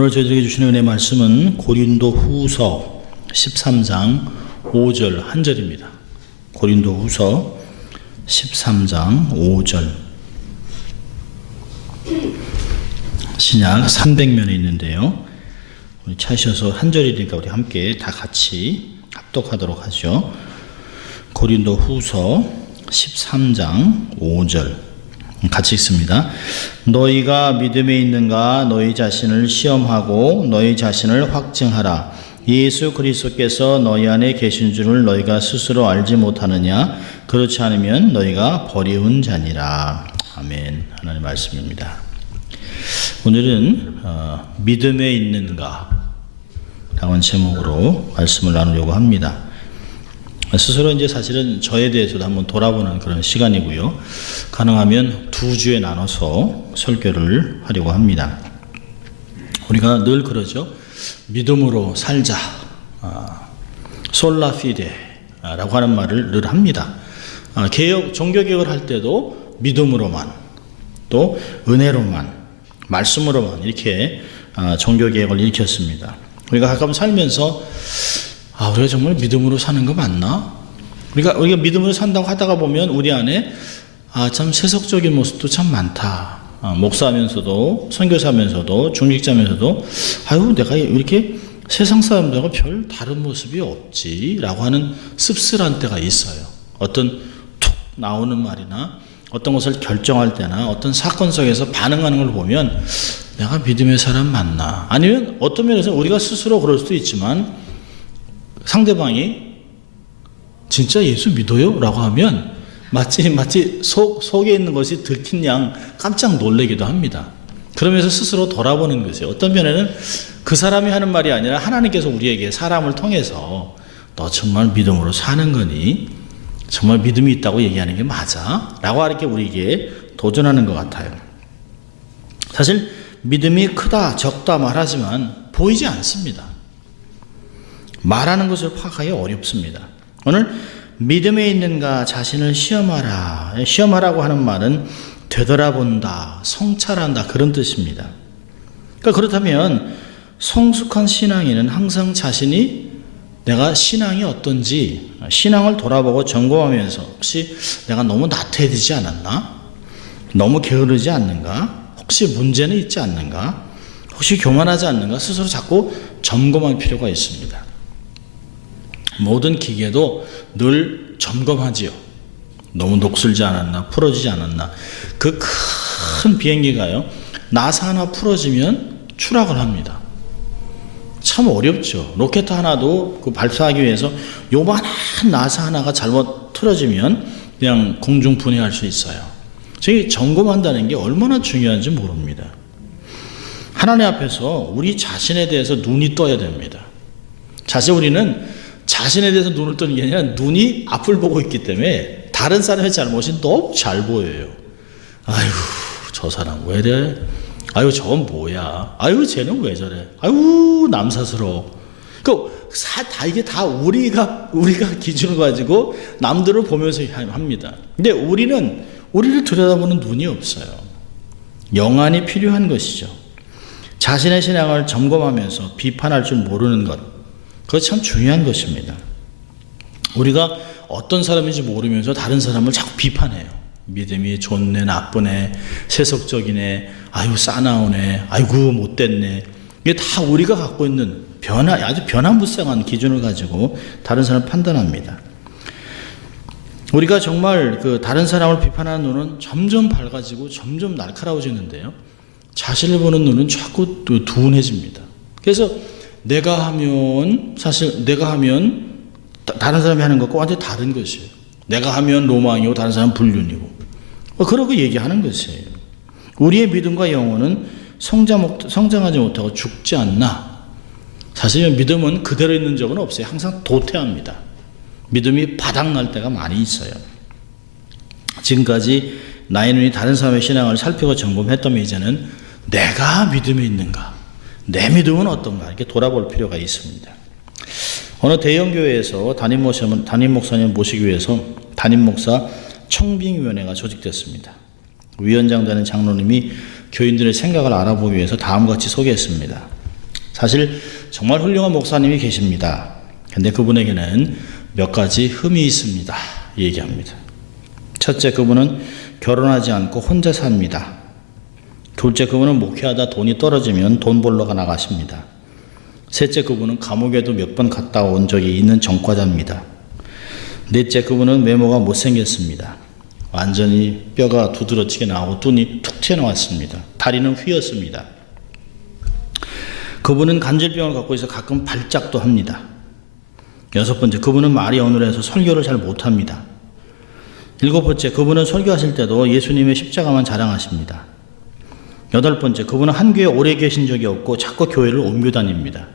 오늘 저희들에게 주시는 은혜 말씀은 고린도 후서 13장 5절 한 절입니다. 고린도 후서 13장 5절. 신약 300면에 있는데요. 우리 찾으셔서 한 절이니까 우리 함께 다 같이 합독하도록 하죠. 고린도 후서 13장 5절. 같이 읽습니다. 너희가 믿음에 있는가 너희 자신을 시험하고 너희 자신을 확증하라. 예수 그리스도께서 너희 안에 계신 줄을 너희가 스스로 알지 못하느냐? 그렇지 않으면 너희가 버리운 자니라. 아멘. 하나님의 말씀입니다. 오늘은 믿음에 있는가 라는 제목으로 말씀을 나누려고 합니다. 스스로 이제 사실은 저에 대해서도 한번 돌아보는 그런 시간이고요. 가능하면 두 주에 나눠서 설교를 하려고 합니다. 우리가 늘 그러죠. 믿음으로 살자. 솔라피데라고 하는 말을 늘 합니다. 종교개혁을 할 때도 믿음으로만 또 은혜로만 말씀으로만 이렇게 종교개혁을 일으켰습니다. 우리가 가끔 살면서 우리가 정말 믿음으로 사는 거 맞나? 우리가 믿음으로 산다고 하다가 보면 우리 안에 참 세속적인 모습도 참 많다. 목사하면서도 선교사하면서도 중직자면서도 내가 이렇게 세상 사람들과 별 다른 모습이 없지 라고 하는 씁쓸한 때가 있어요. 어떤 툭 나오는 말이나 어떤 것을 결정할 때나 어떤 사건 속에서 반응하는 걸 보면 내가 믿음의 사람 맞나? 아니면 어떤 면에서 우리가 스스로 그럴 수도 있지만 상대방이 진짜 예수 믿어요? 라고 하면 마치 속에 있는 것이 들킨 양 깜짝 놀라기도 합니다. 그러면서 스스로 돌아보는 것이에요. 어떤 면에는 그 사람이 하는 말이 아니라 하나님께서 우리에게 사람을 통해서 너 정말 믿음으로 사는 거니? 정말 믿음이 있다고 얘기하는 게 맞아? 라고 이렇게 우리에게 도전하는 것 같아요. 사실 믿음이 크다 적다 말하지만 보이지 않습니다. 말하는 것을 파악하기 어렵습니다. 오늘 믿음에 있는가 자신을 시험하라. 시험하라고 하는 말은 되돌아본다, 성찰한다 그런 뜻입니다. 그렇다면 성숙한 신앙인은 항상 자신이 내가 신앙이 어떤지 신앙을 돌아보고 점검하면서 혹시 내가 너무 나태해지지 않았나? 너무 게으르지 않는가? 혹시 문제는 있지 않는가? 혹시 교만하지 않는가? 스스로 자꾸 점검할 필요가 있습니다. 모든 기계도 늘 점검하지요. 너무 녹슬지 않았나? 풀어지지 않았나? 그 큰 비행기가요. 나사 하나 풀어지면 추락을 합니다. 참 어렵죠. 로켓 하나도 발사하기 위해서 요만한 나사 하나가 잘못 틀어지면 그냥 공중 분해할 수 있어요. 저희 점검한다는 게 얼마나 중요한지 모릅니다. 하나님 앞에서 우리 자신에 대해서 눈이 떠야 됩니다. 사실 우리는 자신에 대해서 눈을 뜨는 게 아니라 눈이 앞을 보고 있기 때문에 다른 사람의 잘못이 너무 잘 보여요. 아이고 저 사람 왜 이래? 아이고 저건 뭐야? 아이고 쟤는 왜 저래? 아이고 남사스러워. 이게 다 우리가 기준을 가지고 남들을 보면서 합니다. 근데 우리를 들여다보는 눈이 없어요. 영안이 필요한 것이죠. 자신의 신앙을 점검하면서 비판할 줄 모르는 것. 그거 참 중요한 것입니다. 우리가 어떤 사람인지 모르면서 다른 사람을 자꾸 비판해요. 믿음이 좋네, 나쁘네, 세속적이네, 아유 싸나우네, 아이고 못됐네. 이게 다 우리가 갖고 있는 아주 변화무쌍한 기준을 가지고 다른 사람을 판단합니다. 우리가 정말 다른 사람을 비판하는 눈은 점점 밝아지고 점점 날카로워지는데요. 자신을 보는 눈은 자꾸 둔해집니다. 그래서 내가 하면 다른 사람이 하는 것과 완전히 다른 것이에요. 내가 하면 로망이고 다른 사람은 불륜이고 그러고 얘기하는 것이에요. 우리의 믿음과 영혼은 성장하지 못하고 죽지 않나? 사실 믿음은 그대로 있는 적은 없어요. 항상 도태합니다. 믿음이 바닥날 때가 많이 있어요. 지금까지 나의 눈이 다른 사람의 신앙을 살피고 점검했다면 이제는 내가 믿음에 있는가? 내 믿음은 어떤가? 이렇게 돌아볼 필요가 있습니다. 어느 대형교회에서 담임 목사님 모시기 위해서 담임 목사 청빙위원회가 조직됐습니다. 위원장 되는 장로님이 교인들의 생각을 알아보기 위해서 다음과 같이 소개했습니다. 사실 정말 훌륭한 목사님이 계십니다. 근데 그분에게는 몇 가지 흠이 있습니다. 얘기합니다. 첫째, 그분은 결혼하지 않고 혼자 삽니다. 둘째, 그분은 목회하다 돈이 떨어지면 돈 벌러가 나가십니다. 셋째, 그분은 감옥에도 몇 번 갔다 온 적이 있는 전과자입니다. 넷째, 그분은 외모가 못생겼습니다. 완전히 뼈가 두드러지게 나오고 눈이 툭 튀어나왔습니다. 다리는 휘었습니다. 그분은 관절병을 갖고 있어 가끔 발작도 합니다. 여섯 번째, 그분은 말이 어눌해서 설교를 잘 못합니다. 일곱 번째, 그분은 설교하실 때도 예수님의 십자가만 자랑하십니다. 여덟 번째, 그분은 한 교회에 오래 계신 적이 없고 자꾸 교회를 옮겨 다닙니다.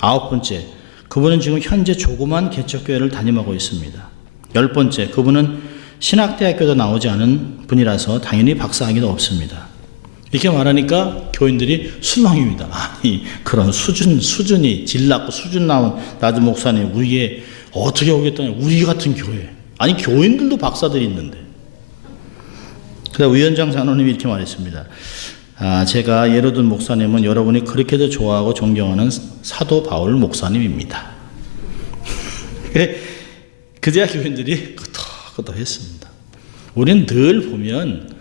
아홉 번째, 그분은 지금 현재 조그만 개척교회를 담임하고 있습니다. 열 번째, 그분은 신학대학교도 나오지 않은 분이라서 당연히 박사학위도 없습니다. 이렇게 말하니까 교인들이 실망입니다. 아니, 그런 수준이 질 낮고 수준 낮은 목사님 우리에 어떻게 오겠다냐. 우리 같은 교회. 아니, 교인들도 박사들이 있는데. 그래서 위원장 장로님이 이렇게 말했습니다. 제가 예로 든 목사님은 여러분이 그렇게도 좋아하고 존경하는 사도 바울 목사님입니다. 그제야 교인들이 끄덕끄덕했습니다. 우리는 늘 보면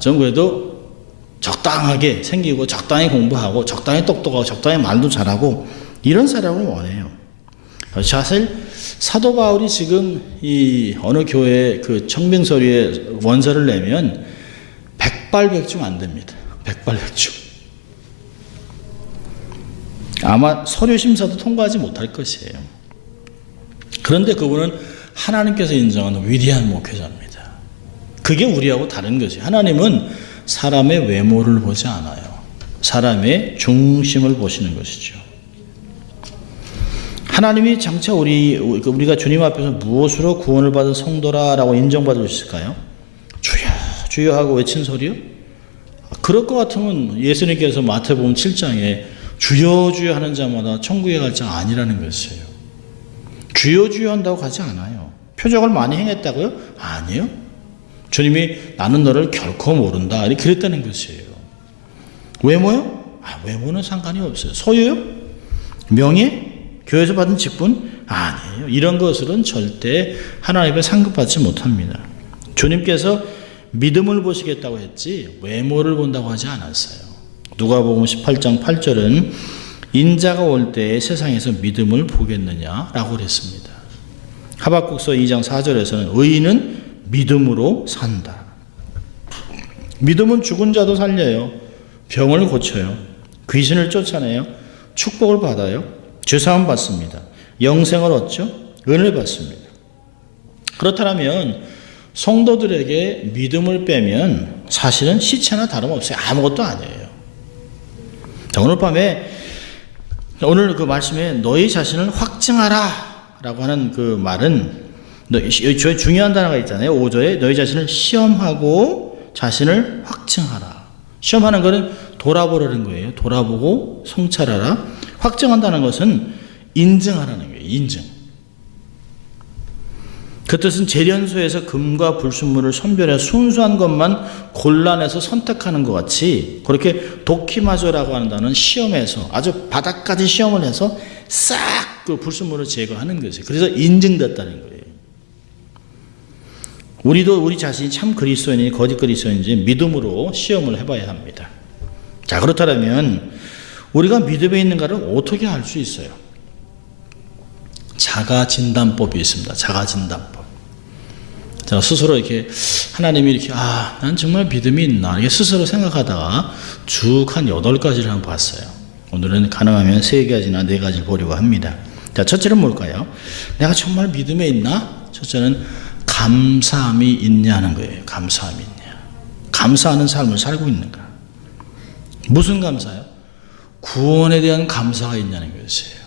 좀 그래도 적당하게 생기고 적당히 공부하고 적당히 똑똑하고 적당히 말도 잘하고 이런 사람을 원해요. 사실 사도 바울이 지금 이 어느 교회 그 청빙서류에 원서를 내면 백발백중 안 됩니다. 백발백중. 아마 서류 심사도 통과하지 못할 것이에요. 그런데 그분은 하나님께서 인정하는 위대한 목회자입니다. 그게 우리하고 다른 것이에요. 하나님은 사람의 외모를 보지 않아요. 사람의 중심을 보시는 것이죠. 하나님이 장차 우리가 주님 앞에서 무엇으로 구원을 받은 성도라라고 인정받을 수 있을까요? 주여 주여 하고 외친 소리요? 그럴 것 같으면 예수님께서 마태복음 7장에 주여 주여 하는 자마다 천국에 갈 자 아니라는 것이에요. 주여 주여 한다고 가지 않아요. 표적을 많이 행했다고요? 아니요. 주님이 나는 너를 결코 모른다 이렇게 그랬다는 것이에요. 외모요? 외모는 상관이 없어요. 소유요? 명예? 교회에서 받은 직분? 아니에요. 이런 것들은 절대 하나님께 상급받지 못합니다. 주님께서 믿음을 보시겠다고 했지 외모를 본다고 하지 않았어요. 누가복음 18장 8절은 인자가 올 때에 세상에서 믿음을 보겠느냐라고 그랬습니다. 하박국서 2장 4절에서는 의인은 믿음으로 산다. 믿음은 죽은 자도 살려요. 병을 고쳐요. 귀신을 쫓아내요. 축복을 받아요. 죄사함 받습니다. 영생을 얻죠. 은혜를 받습니다. 그렇다면 성도들에게 믿음을 빼면 사실은 시체나 다름없어요. 아무것도 아니에요. 자, 오늘 그 말씀에 너희 자신을 확증하라 라고 하는 그 말은 중요한 단어가 있잖아요. 5절에 너희 자신을 시험하고 자신을 확증하라. 시험하는 것은 돌아보라는 거예요. 돌아보고 성찰하라. 확증한다는 것은 인증하라는 거예요. 인증. 그 뜻은 재련소에서 금과 불순물을 선별해 순수한 것만 골라내서 선택하는 것 같이 그렇게 도키마조라고 하는 단어는 시험해서 아주 바닥까지 시험을 해서 싹 그 불순물을 제거하는 것이에요. 그래서 인증됐다는 거예요. 우리도 우리 자신이 참 그리스도인인지 거짓 그리스도인인지 믿음으로 시험을 해봐야 합니다. 자, 그렇다면 우리가 믿음에 있는가를 어떻게 알 수 있어요? 자가진단법이 있습니다. 자가진단법. 제가 스스로 이렇게 하나님이 이렇게 난 정말 믿음이 있나 이렇게 스스로 생각하다가 쭉 한 8가지를 한번 봤어요. 오늘은 가능하면 3가지나 4가지를 보려고 합니다. 자, 첫째는 뭘까요? 내가 정말 믿음에 있나? 첫째는 감사함이 있냐는 거예요. 감사함이 있냐. 감사하는 삶을 살고 있는가. 무슨 감사요? 구원에 대한 감사가 있냐는 것이에요.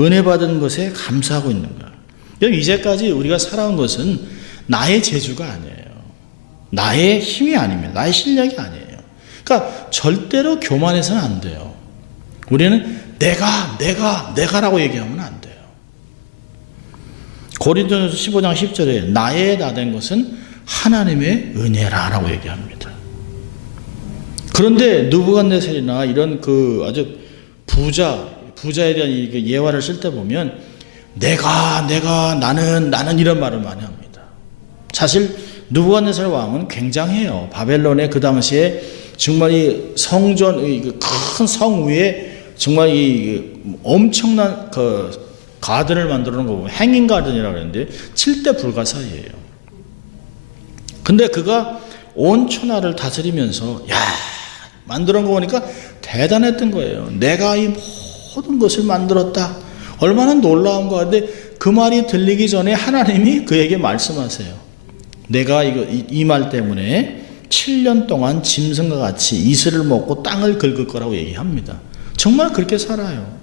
은혜 받은 것에 감사하고 있는가. 이제까지 우리가 살아온 것은 나의 재주가 아니에요. 나의 힘이 아닙니다. 나의 실력이 아니에요. 그러니까 절대로 교만해서는 안 돼요. 우리는 내가라고 얘기하면 안 돼요. 고린도전서 15장 10절에 나의 다 된 것은 하나님의 은혜라라고 얘기합니다. 그런데 느부갓네살이나 이런 그 아주 부자에 대한 이 예화를 쓸 때 보면 내가 나는 이런 말을 많이 합니다. 사실 느부갓네살 왕은 굉장해요. 바벨론의 그 당시에 정말 이 성전 큰 성 위에 정말 이 엄청난 그 가든을 만들어 놓은 거 보면 행인 가든이라고 하는데 7대 불가사의예요. 근데 그가 온 천하를 다스리면서 만들어 놓은 거 보니까 대단했던 거예요. 내가 이 모든 것을 만들었다. 얼마나 놀라운 거 같은데 그 말이 들리기 전에 하나님이 그에게 말씀하세요. 내가 이 말 때문에 7년 동안 짐승과 같이 이슬을 먹고 땅을 긁을 거라고 얘기합니다. 정말 그렇게 살아요.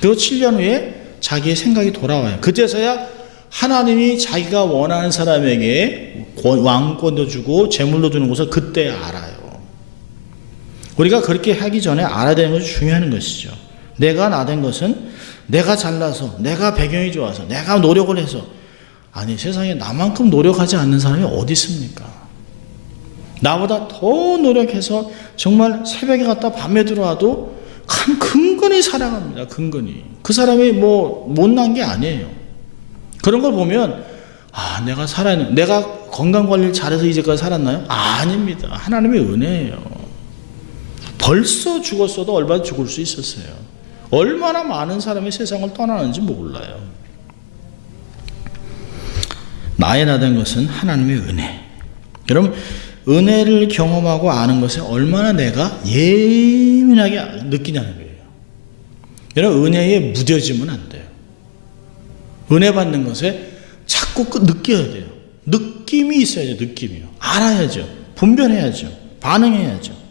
그리고 7년 후에 자기의 생각이 돌아와요. 그때서야 하나님이 자기가 원하는 사람에게 왕권도 주고 재물도 주는 것을 그때 알아요. 우리가 그렇게 하기 전에 알아야 되는 것이 중요한 것이죠. 내가 나된 것은 내가 잘나서, 내가 배경이 좋아서, 내가 노력을 해서. 아니, 세상에 나만큼 노력하지 않는 사람이 어디 있습니까? 나보다 더 노력해서 정말 새벽에 갔다 밤에 들어와도 근근히 살아갑니다. 근근히. 그 사람이 못난 게 아니에요. 그런 걸 보면 내가 살아있는, 내가 건강관리를 잘해서 이제까지 살았나요? 아닙니다. 하나님의 은혜예요. 벌써 죽었어도 얼마나 죽을 수 있었어요. 얼마나 많은 사람이 세상을 떠나는지 몰라요. 나의 나된 것은 하나님의 은혜. 여러분, 은혜를 경험하고 아는 것에 얼마나 내가 예민하게 느끼냐는 거예요. 여러분, 은혜에 무뎌지면 안 돼요. 은혜 받는 것에 자꾸 느껴야 돼요. 느낌이 있어야죠. 느낌이요. 알아야죠. 분별해야죠. 반응해야죠.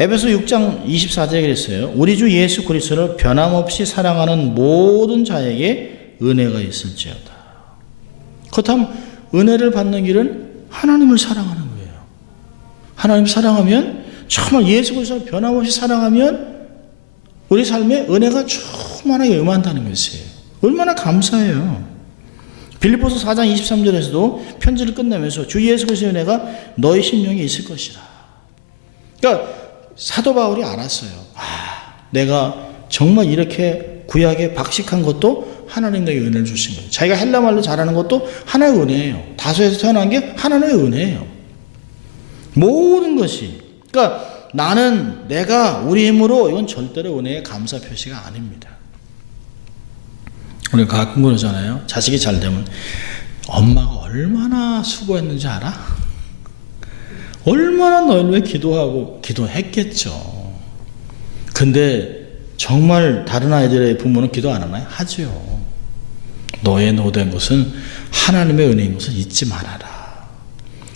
에베소 6장 24절에 그랬어요. 우리 주 예수 그리스도를 변함없이 사랑하는 모든 자에게 은혜가 있을지어다. 그렇다면 은혜를 받는 길은 하나님을 사랑하는 거예요. 하나님을 사랑하면, 정말 예수 그리스도를 변함없이 사랑하면 우리 삶에 은혜가 충만하게 임한다는 것이에요. 얼마나 감사해요. 빌립보서 4장 23절에서도 편지를 끝내면서 주 예수 그리스도의 은혜가 너희 심령에 있을 것이라. 그러니까 사도 바울이 알았어요. 내가 정말 이렇게 구약에 박식한 것도 하나님 내게 은혜를 주신 거예요. 자기가 헬라말로 잘하는 것도 하나의 은혜예요. 다소에서 태어난 게 하나님의 은혜예요. 모든 것이. 그러니까 나는, 내가, 우리 힘으로, 이건 절대로 은혜의 감사 표시가 아닙니다. 우리가 가끔 그러잖아요. 자식이 잘 되면 엄마가 얼마나 수고했는지 알아? 얼마나 너를 위해 기도했겠죠. 근데 정말 다른 아이들의 부모는 기도 안 하나요? 하죠. 너의 노된 것은 하나님의 은혜인 것을 잊지 말아라.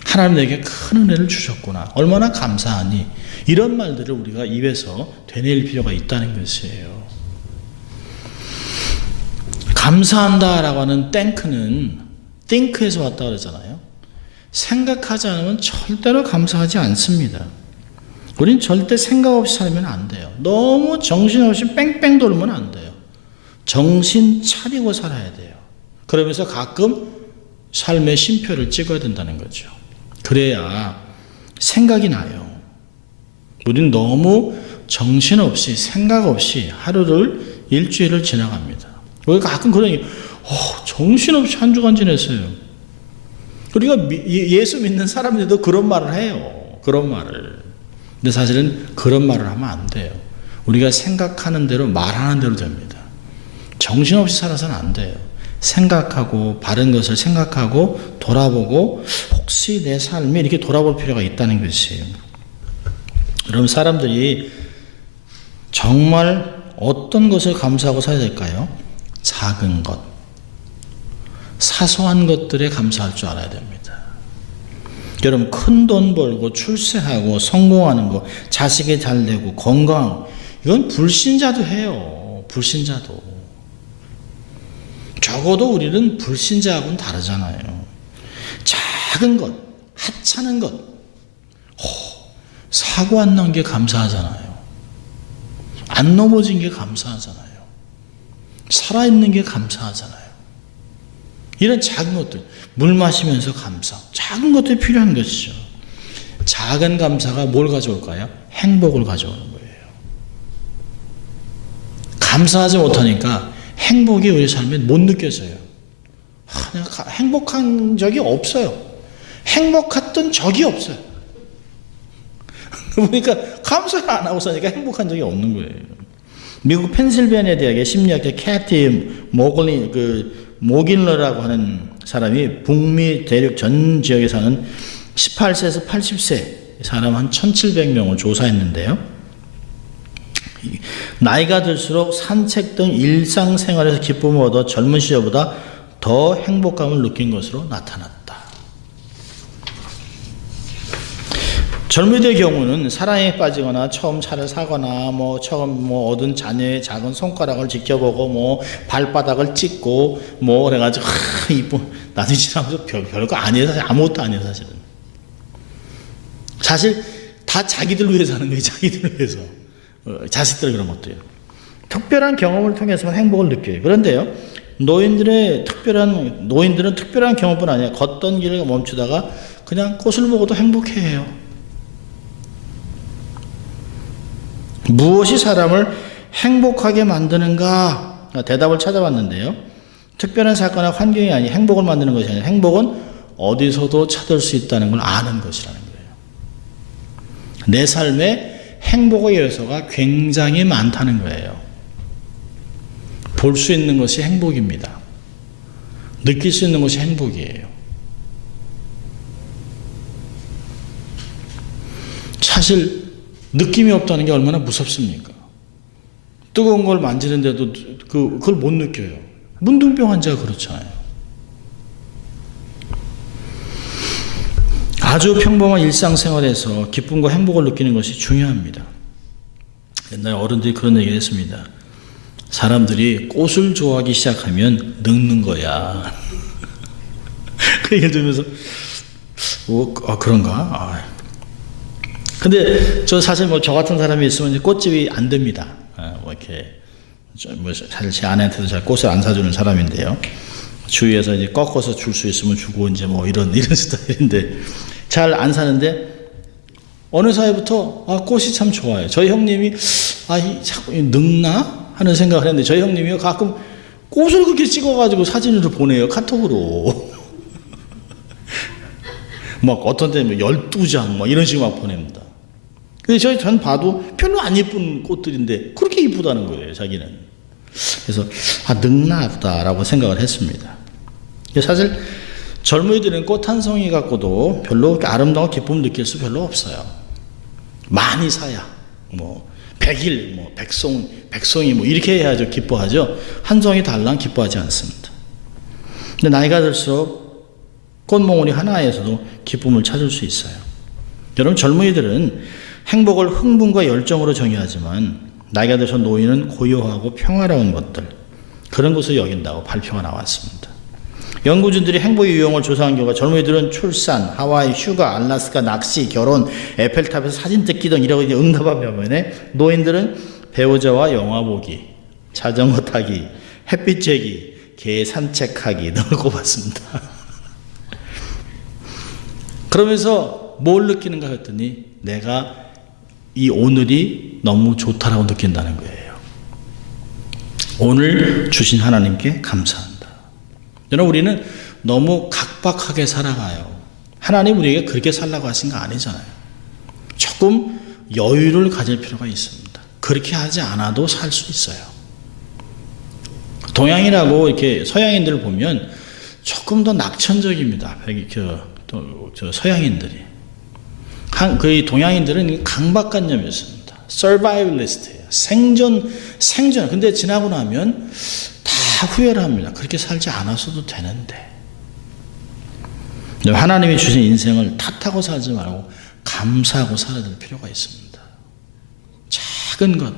하나님 내게 큰 은혜를 주셨구나. 얼마나 감사하니. 이런 말들을 우리가 입에서 되뇌일 필요가 있다는 것이에요. 감사한다라고 하는 땡크는 think에서 왔다 그러잖아요. 생각하지 않으면 절대로 감사하지 않습니다. 우린 절대 생각 없이 살면 안 돼요. 너무 정신없이 뺑뺑 돌면 안 돼요. 정신 차리고 살아야 돼요. 그러면서 가끔 삶의 쉼표를 찍어야 된다는 거죠. 그래야 생각이 나요. 우린 너무 정신없이, 생각 없이 하루를, 일주일을 지나갑니다. 우리가 가끔 그러니 정신없이 한 주간 지냈어요. 우리가 예수 믿는 사람들도 그런 말을 해요. 그런 말을. 근데 사실은 그런 말을 하면 안 돼요. 우리가 생각하는 대로, 말하는 대로 됩니다. 정신없이 살아서는 안 돼요. 생각하고, 바른 것을 생각하고 돌아보고, 혹시 내 삶이 이렇게 돌아볼 필요가 있다는 것이에요. 그럼 사람들이 정말 어떤 것을 감사하고 살아야 될까요? 작은 것, 사소한 것들에 감사할 줄 알아야 됩니다. 여러분, 큰 돈 벌고 출세하고 성공하는 거, 자식이 잘 되고 건강, 이건 불신자도 해요. 불신자도. 적어도 우리는 불신자하고는 다르잖아요. 작은 것, 하찮은 것, 사고 안 난 게 감사하잖아요. 안 넘어진 게 감사하잖아요. 살아있는 게 감사하잖아요. 이런 작은 것들, 물 마시면서 감사, 작은 것들이 필요한 것이죠. 작은 감사가 뭘 가져올까요? 행복을 가져오는 거예요. 감사하지 못하니까 행복이 우리 삶에 못 느껴져요. 내가 행복한 적이 없어요. 행복했던 적이 없어요. 그러니까 감사를 안 하고 사니까 행복한 적이 없는 거예요. 미국 펜실베니아 대학의 심리학자 캐티 모길러라고 하는 사람이 북미 대륙 전 지역에 사는 18세에서 80세 사람 한 1700명을 조사했는데요. 나이가 들수록 산책 등 일상생활에서 기쁨을 얻어 젊은 시절보다 더 행복감을 느낀 것으로 나타났다. 젊은이의 경우는 사랑에 빠지거나 처음 차를 사거나 처음 얻은 자녀의 작은 손가락을 지켜보고 발바닥을 찍고 그래가지고 이뻐 나중에 지나면서 별거 아니에요. 사실 아무것도 아니에요. 사실 다 자기들 위해서 하는 거예요. 자기들 위해서. 자식들 그런 것도요. 특별한 경험을 통해서만 행복을 느껴요. 그런데요, 노인들은 특별한 경험뿐 아니라 걷던 길을 멈추다가 그냥 꽃을 보고도 행복해해요. 무엇이 사람을 행복하게 만드는가? 대답을 찾아봤는데요. 특별한 사건이나 환경이 아닌 행복을 만드는 것이 아니라 행복은 어디서도 찾을 수 있다는 걸 아는 것이라는 거예요. 내 삶에 행복의 요소가 굉장히 많다는 거예요. 볼 수 있는 것이 행복입니다. 느낄 수 있는 것이 행복이에요. 사실 느낌이 없다는 게 얼마나 무섭습니까? 뜨거운 걸 만지는데도 그걸 못 느껴요. 문둥병 환자가 그렇잖아요. 아주 평범한 일상생활에서 기쁨과 행복을 느끼는 것이 중요합니다. 옛날에 어른들이 그런 얘기를 했습니다. 사람들이 꽃을 좋아하기 시작하면 늙는 거야. 그 얘기를 들으면서 그런가? 근데 저 사실 저 같은 사람이 있으면 꽃집이 안 됩니다. 이렇게 사실 제 아내한테도 잘 꽃을 안 사주는 사람인데요. 주위에서 이제 꺾어서 줄 수 있으면 주고 이제 이런 스타일인데 잘 안 사는데 어느 사이부터 꽃이 참 좋아요. 저희 형님이 자꾸 늙나 하는 생각을 했는데 저희 형님이 가끔 꽃을 그렇게 찍어가지고 사진으로 보내요. 카톡으로. 어떤 때는 12장 이런 식으로 보냅니다. 근데 전 봐도 별로 안 예쁜 꽃들인데 그렇게 이쁘다는 거예요, 자기는. 그래서 늙나 보다라고 생각을 했습니다. 사실 젊은이들은 꽃 한 송이 갖고도 별로 아름다운 기쁨을 느낄 수 별로 없어요. 많이 사야 100일, 백송이 이렇게 해야죠 기뻐하죠. 한 송이 달랑 기뻐하지 않습니다. 근데 나이가 들수록 꽃몽우리 하나에서도 기쁨을 찾을 수 있어요. 여러분, 젊은이들은 행복을 흥분과 열정으로 정의하지만 나이가 들어서 노인은 고요하고 평화로운 것들, 그런 것을 여긴다고 발표가 나왔습니다. 연구진들이 행복의 유형을 조사한 결과 젊은이들은 출산, 하와이, 휴가, 알래스카, 낚시, 결혼, 에펠탑에서 사진 찍기 등 이라고 응답한 반면에 노인들은 배우자와 영화 보기, 자전거 타기, 햇빛 쬐기, 개 산책하기 등을 꼽았습니다. 그러면서 뭘 느끼는가 했더니 내가 이 오늘이 너무 좋다라고 느낀다는 거예요. 오늘 주신 하나님께 감사한다. 여러분, 우리는 너무 각박하게 살아가요. 하나님 우리에게 그렇게 살라고 하신 거 아니잖아요. 조금 여유를 가질 필요가 있습니다. 그렇게 하지 않아도 살 수 있어요. 동양이라고 이렇게 서양인들을 보면 조금 더 낙천적입니다. 서양인들이. 그 동양인들은 강박관념이 있습니다. 서바이벌리스트예요. 생존. 근데 지나고 나면 다 후회를 합니다. 그렇게 살지 않았어도 되는데. 하나님이 주신 인생을 탓하고 살지 말고 감사하고 살아야 될 필요가 있습니다. 작은 것,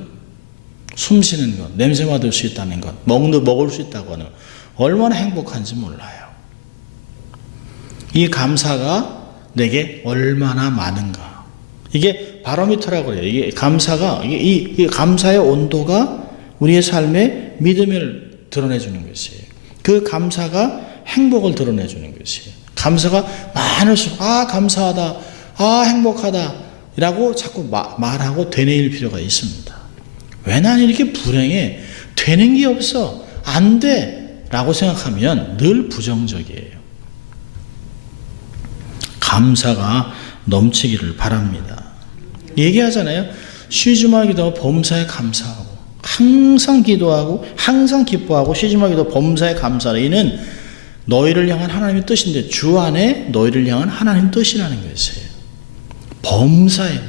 숨 쉬는 것, 냄새 맡을 수 있다는 것, 먹을 수 있다고 하는 것, 얼마나 행복한지 몰라요. 이 감사가 내게 얼마나 많은가. 이게 바로미터라고 해요. 이게 감사가, 이 감사의 온도가 우리의 삶에 믿음을 드러내주는 것이에요. 그 감사가 행복을 드러내주는 것이에요. 감사가 많을수록, 감사하다. 행복하다라고 자꾸 말하고 되뇌일 필요가 있습니다. 왜 난 이렇게 불행해? 되는 게 없어. 안 돼. 라고 생각하면 늘 부정적이에요. 감사가 넘치기를 바랍니다. 얘기하잖아요. 쉬지 말기도 범사에 감사하고 항상 기도하고 항상 기뻐하고 쉬지 말기도 범사에 감사하라. 이는 너희를 향한 하나님의 뜻인데 주 안에 너희를 향한 하나님 뜻이라는 것이에요. 범사에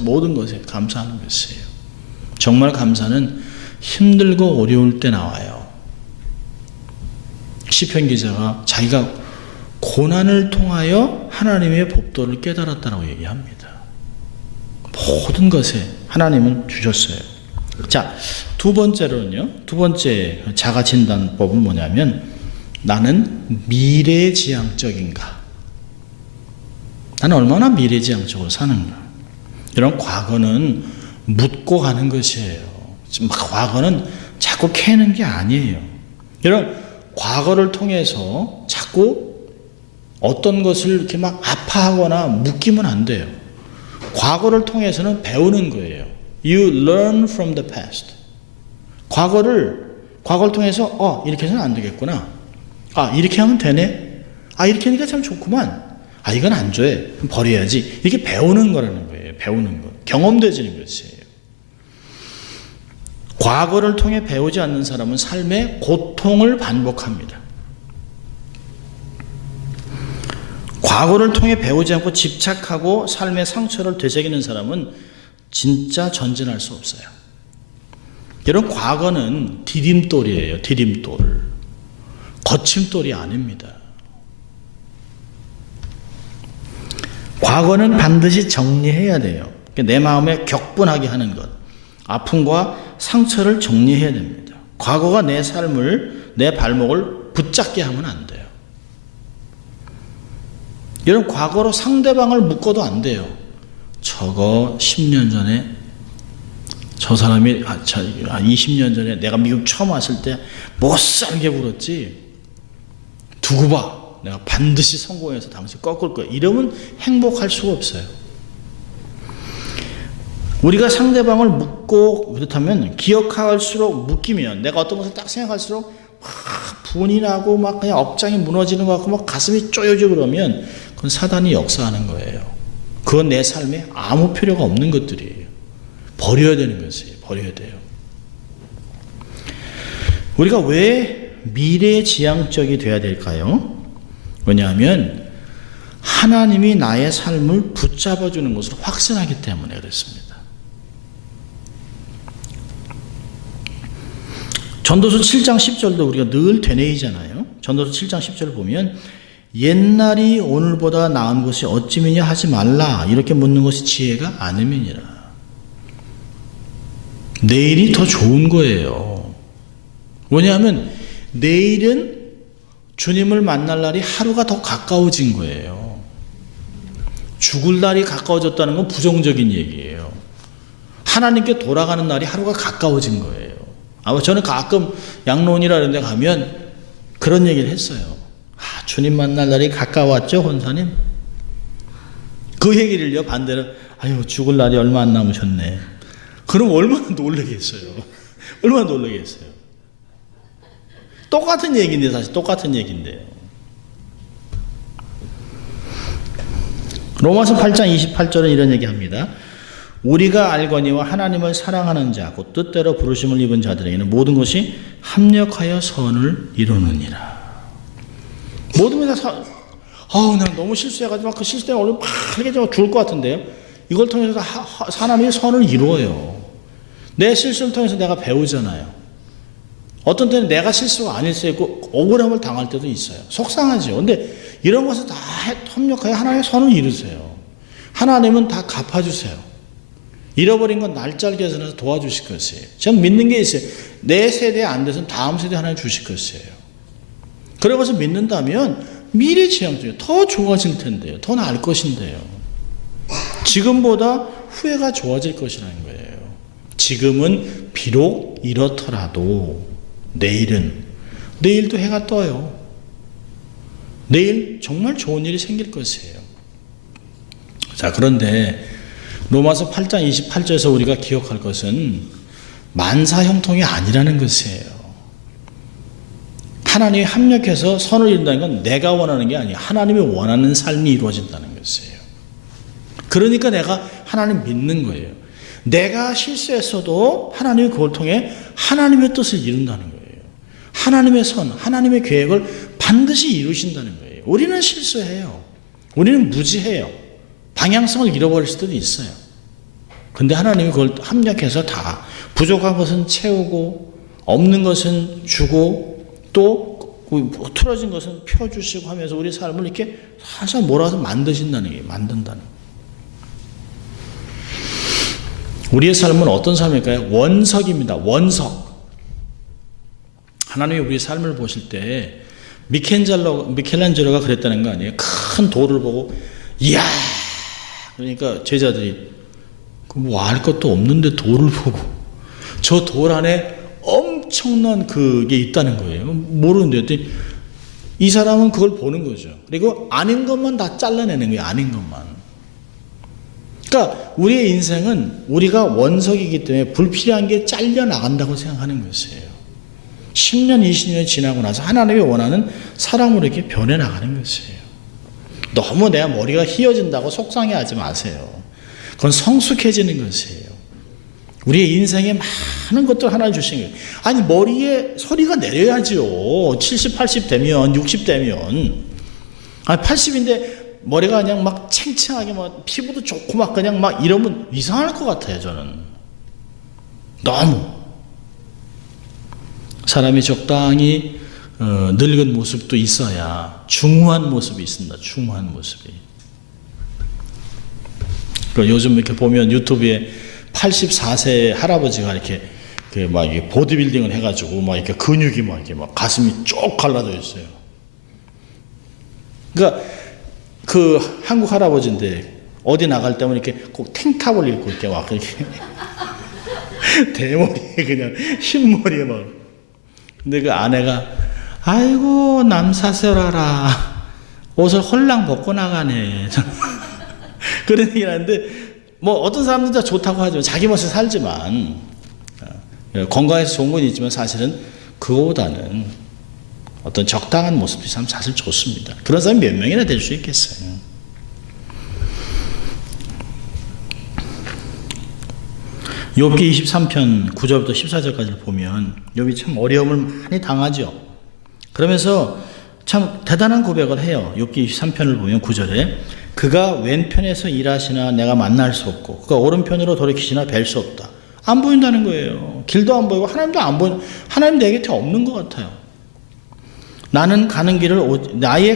모든 것에 감사하는 것이에요. 정말 감사는 힘들고 어려울 때 나와요. 시편 기자가 자기가 고난을 통하여 하나님의 법도를 깨달았다고 얘기합니다. 모든 것에 하나님은 주셨어요. 자, 두 번째로는요. 두 번째 자가진단법은 뭐냐면 나는 미래지향적인가? 나는 얼마나 미래지향적으로 사는가? 이런 과거는 묻고 가는 것이에요. 과거는 자꾸 캐는 게 아니에요. 이런 과거를 통해서 자꾸 어떤 것을 이렇게 막 아파하거나 묶이면 안 돼요. 과거를 통해서는 배우는 거예요. You learn from the past. 과거를 통해서 이렇게 해서는 안 되겠구나. 이렇게 하면 되네. 이렇게 하니까 참 좋구만. 이건 안 좋아해. 버려야지. 이렇게 배우는 거라는 거예요. 배우는 거. 경험되지는 것이에요. 과거를 통해 배우지 않는 사람은 삶의 고통을 반복합니다. 과거를 통해 배우지 않고 집착하고 삶의 상처를 되새기는 사람은 진짜 전진할 수 없어요. 이런 과거는 디딤돌이에요. 디딤돌. 거침돌이 아닙니다. 과거는 반드시 정리해야 돼요. 내 마음에 격분하게 하는 것. 아픔과 상처를 정리해야 됩니다. 과거가 내 삶을, 내 발목을 붙잡게 하면 안 돼요. 이런 과거로 상대방을 묶어도 안 돼요. 저거 10년 전에 저 사람이 20년 전에 내가 미국 처음 왔을 때 못살게 굴었지. 두고 봐. 내가 반드시 성공해서 당신 꺾을 거야. 이러면 행복할 수가 없어요. 우리가 상대방을 묶고 그렇다면 기억할수록 묶이면 내가 어떤 것을 딱 생각할수록 분이 나고 막 그냥 억장이 무너지는 것 같고 막 가슴이 쪼여지고 그러면 그건 사단이 역사하는 거예요. 그건 내 삶에 아무 필요가 없는 것들이에요. 버려야 되는 것이에요. 버려야 돼요. 우리가 왜 미래지향적이 돼야 될까요? 왜냐하면 하나님이 나의 삶을 붙잡아주는 것을 확신하기 때문에 그렇습니다. 전도서 7장 10절도 우리가 늘 되뇌이잖아요. 전도서 7장 10절을 보면 옛날이 오늘보다 나은 것이 어찌미냐 하지 말라. 이렇게 묻는 것이 지혜가 아님이니라. 내일이 더 좋은 거예요. 왜냐하면 내일은 주님을 만날 날이 하루가 더 가까워진 거예요. 죽을 날이 가까워졌다는 건 부정적인 얘기예요. 하나님께 돌아가는 날이 하루가 가까워진 거예요. 저는 가끔 양로원이라는 데 가면 그런 얘기를 했어요. 주님 만날 날이 가까웠죠, 권사님? 그 얘기를요, 반대로, 죽을 날이 얼마 안 남으셨네. 그럼 얼마나 놀라겠어요. 얼마나 놀라겠어요. 똑같은 얘기인데, 사실 똑같은 얘기인데요. 로마서 8장 28절은 이런 얘기합니다. 우리가 알거니와 하나님을 사랑하는 자, 곧 뜻대로 부르심을 입은 자들에게는 모든 것이 합력하여 선을 이루느니라. 모든 것이 다 난 너무 실수해가지고 그 실수 때문에 얼른 막 이렇게 죽을 것 같은데요. 이걸 통해서 하나님이 선을 이루어요. 내 실수를 통해서 내가 배우잖아요. 어떤 때는 내가 실수가 아닐 수 있고 억울함을 당할 때도 있어요. 속상하죠. 근데 이런 것을 다 협력하여 하나님의 선을 이루세요. 하나님은 다 갚아주세요. 잃어버린 건 날짜를 계산해서 도와주실 것이에요. 저는 믿는 게 있어요. 내 세대에 안 돼서는 다음 세대에 하나님 주실 것이에요. 그러고서 믿는다면 미래지향적이에요. 더 좋아질 텐데요. 더 나을 것인데요. 지금보다 후회가 좋아질 것이라는 거예요. 지금은 비록 이렇더라도 내일도 해가 떠요. 내일 정말 좋은 일이 생길 것이에요. 자, 그런데 로마서 8장 28절에서 우리가 기억할 것은 만사 형통이 아니라는 것이에요. 하나님이 합력해서 선을 이룬다는 건 내가 원하는 게 아니에요. 하나님이 원하는 삶이 이루어진다는 것이에요. 그러니까 내가 하나님 믿는 거예요. 내가 실수했어도 하나님이 그걸 통해 하나님의 뜻을 이룬다는 거예요. 하나님의 선, 하나님의 계획을 반드시 이루신다는 거예요. 우리는 실수해요. 우리는 무지해요. 방향성을 잃어버릴 수도 있어요. 근데 하나님이 그걸 합력해서 다 부족한 것은 채우고 없는 것은 주고 또 틀어진 것은 펴주시고 하면서 우리 삶을 이렇게 살살 몰아서 만드신다는 게 만든다는 거예요. 우리의 삶은 어떤 삶일까요? 원석입니다. 원석. 하나님이 우리의 삶을 보실 때 미켈란젤로가 그랬다는 거 아니에요? 큰 돌을 보고 이야, 그러니까 제자들이 뭐 알 것도 없는데 돌을 보고 저 돌 안에 엄청난 그게 있다는 거예요. 모르는데 이 사람은 그걸 보는 거죠. 그리고 아닌 것만 다 잘라내는 거예요. 아닌 것만. 그러니까 우리의 인생은 우리가 원석이기 때문에 불필요한 게 잘려나간다고 생각하는 것이에요. 10년, 20년이 지나고 나서 하나님이 원하는 사람으로 이렇게 변해나가는 것이에요. 너무 내가 머리가 휘어진다고 속상해하지 마세요. 그건 성숙해지는 것이에요. 우리의 인생에 많은 것들 하나 주신 거예요. 아니 머리에 소리가 내려야죠. 70, 80 되면 60 되면 80인데 머리가 그냥 막 챙챙하게 막 피부도 좋고 막 그냥 막 이러면 이상할 것 같아요. 저는 너무 사람이 적당히 늙은 모습도 있어야 중후한 모습이 있습니다. 중후한 모습이. 요즘 이렇게 보면 유튜브에 84세 할아버지가 이렇게 막 이렇게 보디빌딩을 해가지고 막 이렇게 근육이 막 이렇게 막 가슴이 쭉 갈라져 있어요. 그러니까 그 한국 할아버지인데 어디 나갈 때면 이렇게 꼭 탱탑을 입고 이렇게 막 이렇게 대머리에 그냥 흰머리에 막. 근데 그 아내가 아이고 남사스라라 옷을 홀랑 벗고 나가네. 그런 얘기를 하는데 뭐 어떤 사람들은 다 좋다고 하죠. 자기 멋에 살지만 건강해서 좋은 건 있지만 사실은 그거보다는 어떤 적당한 모습이 참 사실 좋습니다. 그런 사람이 몇 명이나 될 수 있겠어요. 욥기 23편 9절부터 14절까지를 보면 욥이 참 어려움을 많이 당하죠. 그러면서 참 대단한 고백을 해요. 욥기 23편을 보면 9절에 그가 왼편에서 일하시나 내가 만날 수 없고 그가 오른편으로 돌이키시나 뵐 수 없다. 안 보인다는 거예요. 길도 안 보이고 하나님도 안 보이는, 하나님 내 곁에 없는 것 같아요. 나의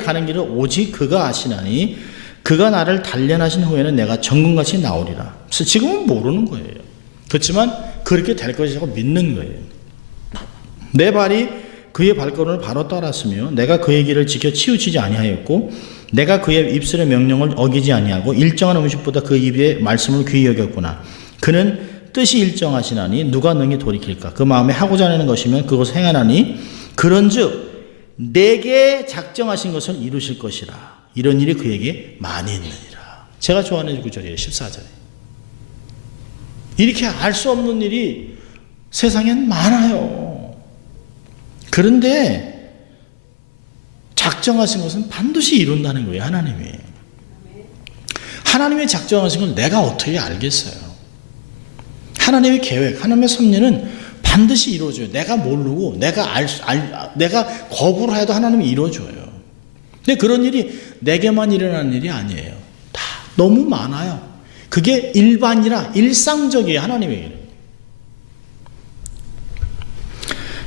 가는 길을 오직 그가 아시나니 그가 나를 단련하신 후에는 내가 정금같이 나오리라. 그래서 지금은 모르는 거예요. 그렇지만 그렇게 될 것이라고 믿는 거예요. 내 발이 그의 발걸음을 바로 따랐으며 내가 그의 길을 지켜 치우치지 아니하였고 내가 그의 입술의 명령을 어기지 아니하고 일정한 음식보다 그 입의 말씀을 귀히 여겼구나. 그는 뜻이 일정하시나니 누가 능히 돌이킬까? 그 마음에 하고자 하는 것이면 그것을 행하나니 그런즉 내게 작정하신 것을 이루실 것이라. 이런 일이 그에게 많이 있느니라. 제가 좋아하는 구절이에요. 14절에. 이렇게 알 수 없는 일이 세상엔 많아요. 그런데 작정하신 것은 반드시 이룬다는 거예요. 하나님이. 하나님의 작정하신 걸 내가 어떻게 알겠어요? 하나님의 계획, 하나님의 섭리는 반드시 이루어져요. 내가 모르고 내가 거부를 해도 하나님이 이루어줘요. 근데 그런 일이 내게만 일어나는 일이 아니에요. 다 너무 많아요. 그게 일반이라 일상적이에요. 하나님의 일.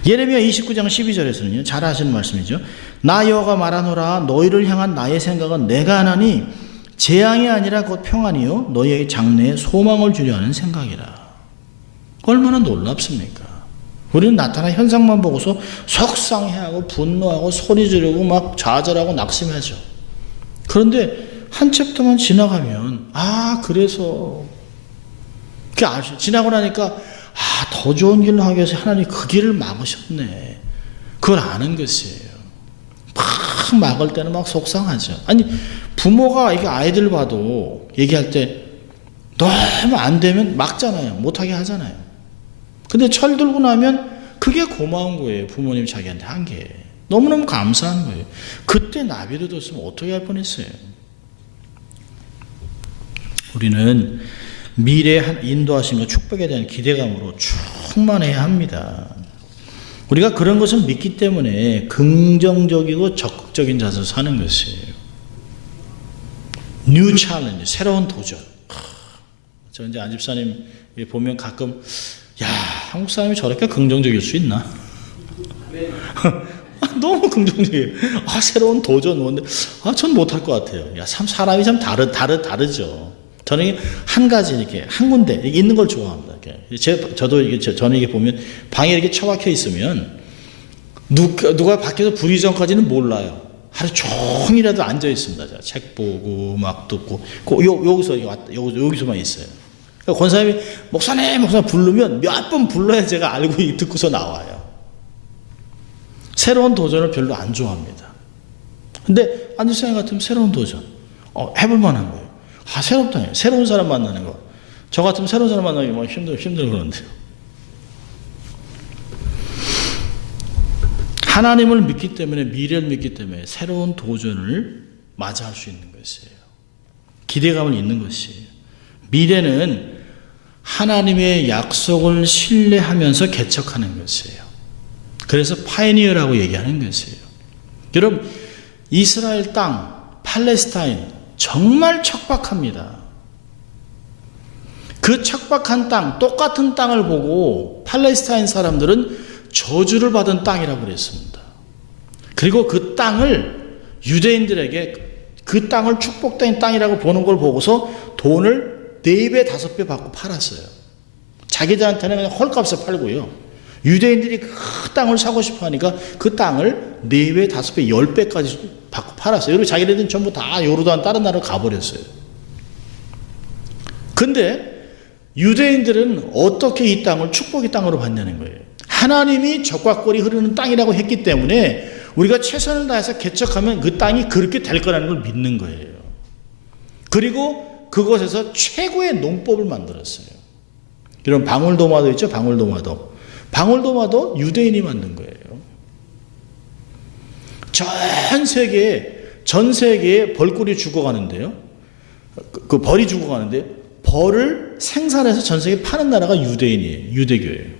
예레미야 29장 12절에서는요. 잘 아시는 말씀이죠. 나 여호와가 말하노라 너희를 향한 나의 생각은 내가 하나니 재앙이 아니라 곧 평안이요 너희에게 장래에 소망을 주려 하는 생각이라. 얼마나 놀랍습니까? 우리는 나타난 현상만 보고서 속상해하고 분노하고 소리 지르고 막 좌절하고 낙심하죠. 그런데 한 챕터만 지나가면 그래서 지나고 나니까 더 좋은 길로 하기 위해서 하나님이 그 길을 막으셨네. 그걸 아는 것이에요. 막 막을 때는 막 속상하죠. 아니, 부모가 이게 아이들 봐도 얘기할 때 너무 안 되면 막잖아요. 못하게 하잖아요. 근데 철들고 나면 그게 고마운 거예요. 부모님이 자기한테 한 게. 너무너무 감사한 거예요. 그때 나비를 뒀으면 어떻게 할 뻔했어요. 우리는 미래의 인도하심과 축복에 대한 기대감으로 충만해야 합니다. 우리가 그런 것을 믿기 때문에 긍정적이고 적극적인 자세로 사는 것이에요. 뉴 챌린지, 새로운 도전. 저 이제 안 집사님 보면 가끔, 야, 한국 사람이 저렇게 긍정적일 수 있나? 너무 긍정적이에요. 새로운 도전, 뭔데? 전 못할 것 같아요. 야, 참 사람이 참 다르죠. 저는 한 가지 이렇게 한 군데 있는 걸 좋아합니다. 저도 이게 저는 이게 보면 방에 이렇게 처박혀 있으면 누가 밖에서 불이 전까지는 몰라요. 하루 종일이라도 앉아 있습니다. 제가 책 보고 막 듣고 여기서만 있어요. 그러니까 권사님이 목사님 부르면 몇 번 불러야 제가 알고 듣고서 나와요. 새로운 도전을 별로 안 좋아합니다. 근데 안지사님 같으면 새로운 도전 해볼 만한 거예요. 새롭다니요. 새로운 사람 만나는 거. 저 같으면 새로운 사람 만나기 뭐 힘들고 그러는데요. 하나님을 믿기 때문에, 미래를 믿기 때문에 새로운 도전을 맞이할 수 있는 것이에요. 기대감을 있는 것이에요. 미래는 하나님의 약속을 신뢰하면서 개척하는 것이에요. 그래서 파이니어라고 얘기하는 것이에요. 여러분, 이스라엘 땅, 팔레스타인 정말 척박합니다. 그 척박한 땅, 똑같은 땅을 보고 팔레스타인 사람들은 저주를 받은 땅이라고 그랬습니다. 그리고 그 땅을 유대인들에게 그 땅을 축복된 땅이라고 보는 걸 보고서 돈을 4배, 5배 받고 팔았어요. 자기들한테는 그냥 헐값에 팔고요. 유대인들이 그 땅을 사고 싶어 하니까 그 땅을 4배, 5배, 10배까지 받고 팔았어요. 그리고 자기네들은 전부 다 요르단 다른 나라로 가버렸어요. 근데 유대인들은 어떻게 이 땅을 축복의 땅으로 봤냐는 거예요. 하나님이 적과 꿀이 흐르는 땅이라고 했기 때문에 우리가 최선을 다해서 개척하면 그 땅이 그렇게 될 거라는 걸 믿는 거예요. 그리고 그것에서 최고의 농법을 만들었어요. 이런 방울도마도 있죠? 방울도마도. 방울도마도 유대인이 만든 거예요. 전 세계에 벌꿀이 죽어가는데요. 그 벌이 죽어가는데 벌을 생산해서 전 세계에 파는 나라가 유대인이에요. 유대교예요.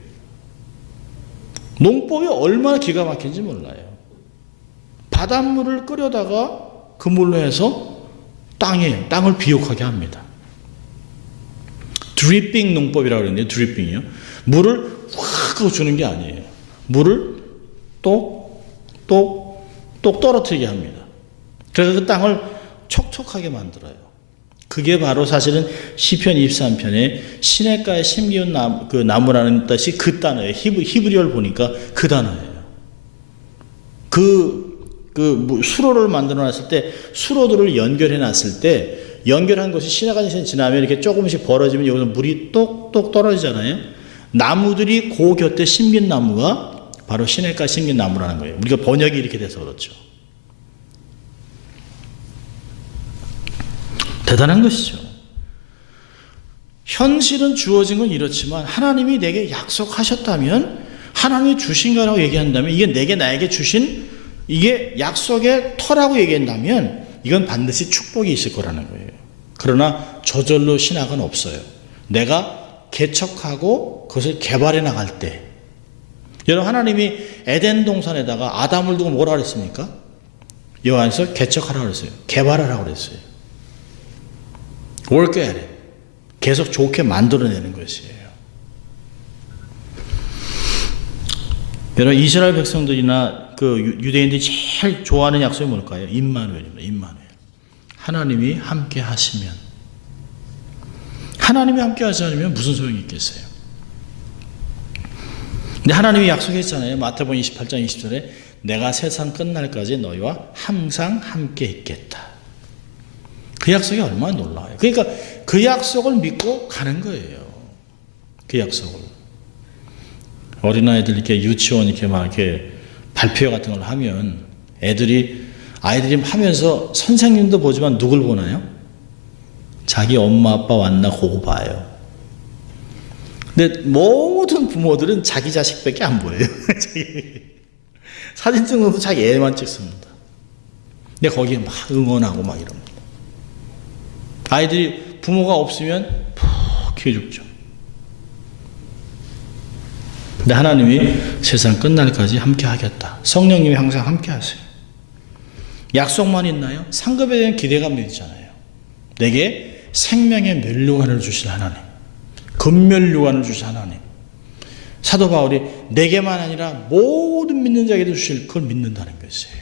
농법이 얼마나 기가 막힌지 몰라요. 바닷물을 끓여다가 그 물로 해서 땅을 비옥하게 합니다. 드리핑 농법이라고 그러는데, 드리핑이요. 물을 확 하고 주는 게 아니에요. 물을 똑 떨어뜨리게 합니다. 그래서 그 땅을 촉촉하게 만들어요. 그게 바로 사실은 시편 23편에 시냇가에 심기운 나무라는 뜻이 그 단어예요. 히브리어를 보니까 그 단어예요. 수로를 만들어 놨을 때, 수로들을 연결해 놨을 때, 연결한 것이 시내가 지나면 이렇게 조금씩 벌어지면 여기서 물이 똑똑 떨어지잖아요. 나무들이 그 곁에 심긴 나무가 바로 시냇가에 심긴 나무라는 거예요. 우리가 번역이 이렇게 돼서 그렇죠. 대단한 것이죠. 현실은 주어진 건 이렇지만 하나님이 내게 약속하셨다면, 하나님이 주신 거라고 얘기한다면, 이게 나에게 주신 이게 약속의 터라고 얘기한다면 이건 반드시 축복이 있을 거라는 거예요. 그러나 저절로 신학은 없어요. 내가 개척하고 그것을 개발해 나갈 때, 여러분, 하나님이 에덴 동산에다가 아담을 두고 뭐라 그랬습니까? 여호와께서 개척하라고 그랬어요. 개발하라고 그랬어요. work at it. 계속 좋게 만들어내는 것이에요. 여러분, 이스라엘 백성들이나 그 유대인들이 제일 좋아하는 약속이 뭘까요? 임마누엘입니다. 임마누엘. 하나님이 함께 하시면. 하나님이 함께 하지 않으면 무슨 소용이 있겠어요? 근데 하나님이 약속했잖아요. 마태복음 28장 20절에 내가 세상 끝날까지 너희와 항상 함께 있겠다. 그 약속이 얼마나 놀라워요. 그러니까 그 약속을 믿고 가는 거예요. 그 약속을. 어린아이들 이렇게 유치원 이렇게 막 이렇게 발표 같은 걸 하면 애들이 아이들이 하면서 선생님도 보지만 누굴 보나요? 자기 엄마 아빠 왔나 그거 봐요. 근데 모든 부모들은 자기 자식밖에 안 보여요. 사진 찍는 것도 자기 애만 찍습니다. 근데 거기에 막 응원하고 막 이럽니다. 아이들이 부모가 없으면 푹 키워죽죠. 근데 하나님이 세상 끝날까지 함께 하겠다. 성령님이 항상 함께 하세요. 약속만 있나요? 상급에 대한 기대감이 있잖아요. 내게 생명의 면류관을 주실 하나님, 금면류관을 주실 하나님. 사도 바울이 내게만 아니라 모든 믿는 자에게도 주실, 그걸 믿는다는 것이에요.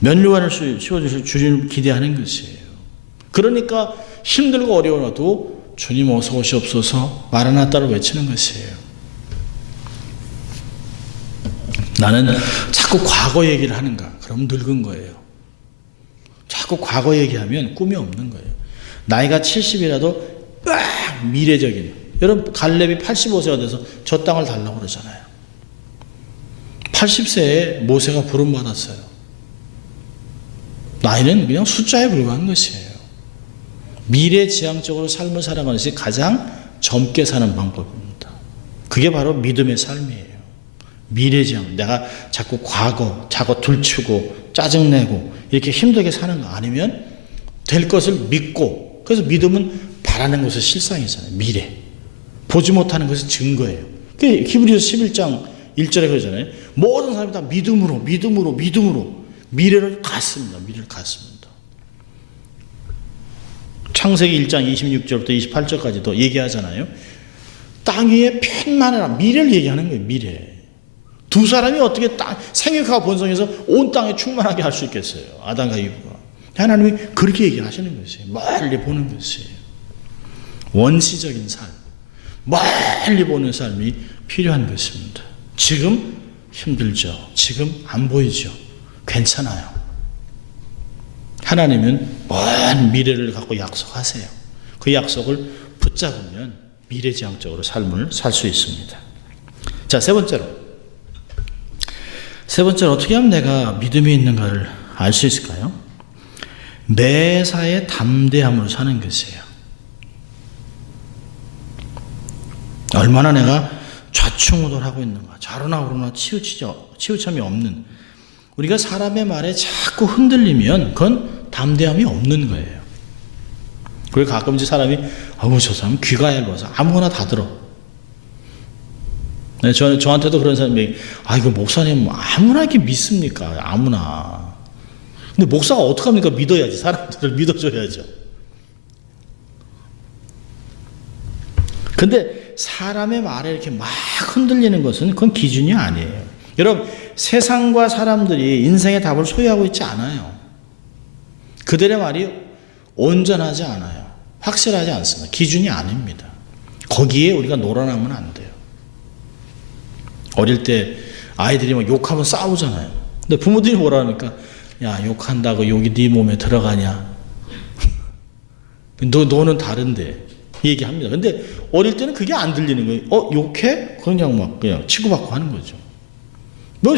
면류관을 씌워주실 주님 기대하는 것이에요. 그러니까 힘들고 어려워도 주님 어서 오시옵소서 마라나타를 외치는 것이에요. 나는 자꾸 과거 얘기를 하는가? 그럼 늙은 거예요. 자꾸 과거 얘기하면 꿈이 없는 거예요. 나이가 70이라도 미래적인. 여러분 갈렙이 85세가 돼서 저 땅을 달라고 그러잖아요. 80세에 모세가 부름받았어요. 나이는 그냥 숫자에 불과한 것이에요. 미래지향적으로 삶을 살아가는 것이 가장 젊게 사는 방법입니다. 그게 바로 믿음의 삶이에요. 미래지향. 내가 자꾸 과거 들추고 짜증내고 이렇게 힘들게 사는 거 아니면 될 것을 믿고, 그래서 믿음은 바라는 것의 실상이잖아요. 미래. 보지 못하는 것은 증거예요. 히브리서 11장 1절에 그러잖아요. 모든 사람이 다 믿음으로 미래를 갖습니다. 미래를 갖습니다. 창세기 1장 26절부터 28절까지도 얘기하잖아요. 땅 위에 편만하라. 미래를 얘기하는 거예요. 미래. 두 사람이 어떻게 생육하고 번성해서 온 땅에 충만하게 할 수 있겠어요. 아담과 이브가. 하나님이 그렇게 얘기하시는 것이에요. 멀리 보는 것이에요. 원시적인 삶, 멀리 보는 삶이 필요한 것입니다. 지금 힘들죠. 지금 안 보이죠. 괜찮아요. 하나님은 먼 미래를 갖고 약속하세요. 그 약속을 붙잡으면 미래지향적으로 삶을 살 수 있습니다. 자, 세 번째로 어떻게 하면 내가 믿음이 있는가를 알 수 있을까요? 매사에 담대함으로 사는 것이에요. 얼마나 내가 좌충우돌하고 있는가, 좌로나 우로나 치우침이 없는, 우리가 사람의 말에 자꾸 흔들리면 그건 담대함이 없는 거예요. 그리고 가끔씩 사람이 저 사람 귀가 얇아서 아무거나 다 들어. 네, 저한테도 그런 사람이 이거 목사님 아무나 이렇게 믿습니까? 아무나. 근데 목사가 어떡합니까? 믿어야지. 사람들을 믿어줘야죠. 근데 사람의 말에 이렇게 막 흔들리는 것은 그건 기준이 아니에요. 여러분, 세상과 사람들이 인생의 답을 소유하고 있지 않아요. 그들의 말이 온전하지 않아요. 확실하지 않습니다. 기준이 아닙니다. 거기에 우리가 놀아나면 안 돼요. 어릴 때 아이들이 막 욕하면 싸우잖아요. 근데 부모들이 뭐라 하니까, 야, 욕한다고 욕이 네 몸에 들어가냐? 너는 다른데. 얘기합니다. 근데 어릴 때는 그게 안 들리는 거예요. 욕해? 그냥 치고받고 하는 거죠.